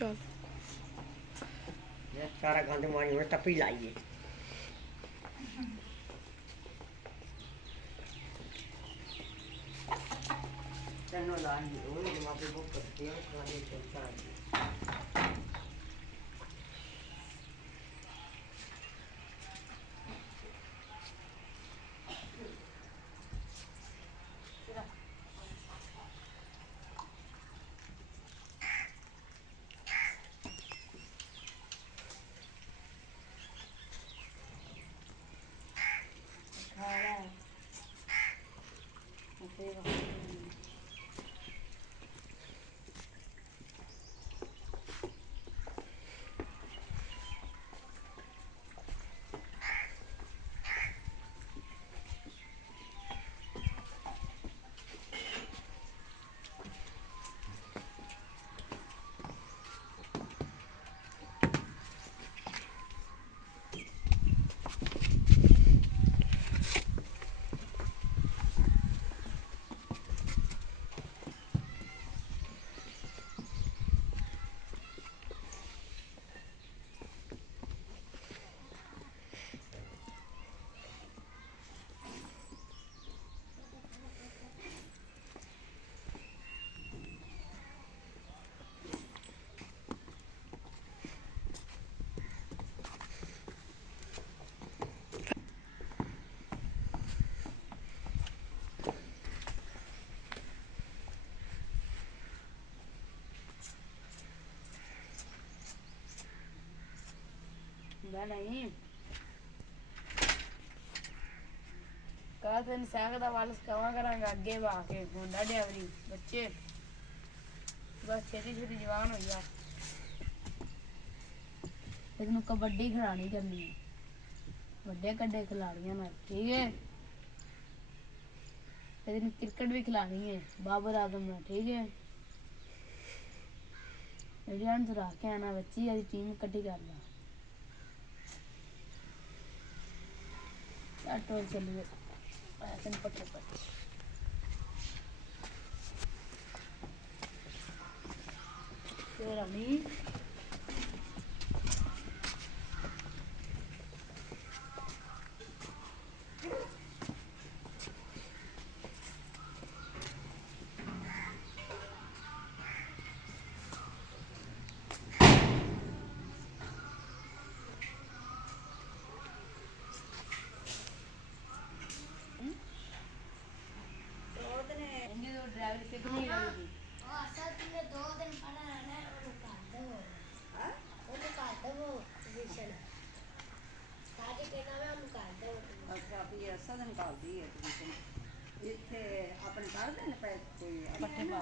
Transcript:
चल सारा गंद मानी में टप्पी लाइए चलो लाइए वो नहीं वहाँ पे बुक करते हैं खाने चलता है नहीं कल तेन सैक का वल सकावा करा अगे पा के मुंडा डैवरी बच्चे बस छेती छेती जवान हो गया तेन कबड्डी खिलानी करनी है बड़े कड्डे खिलाड़ियां ना ठीक है तेन क्रिकेट भी खिलानी है बाबर आजम ना ठीक है रियान तो रख के आना बच्ची आदि टीम कट्ठी कर ला टोल चलिए तेन पट्टे पर तेरा नहीं ड्राइवर सीखनी है असल में 2 दिन पड़ा रहना है और काट दो हां और काट दो ट्यूशन सारे के नाम हम काट दो अच्छा भी ऐसा दिन काट दी है ट्यूशन इथे अपन कर देने पे कोई पट्टे पा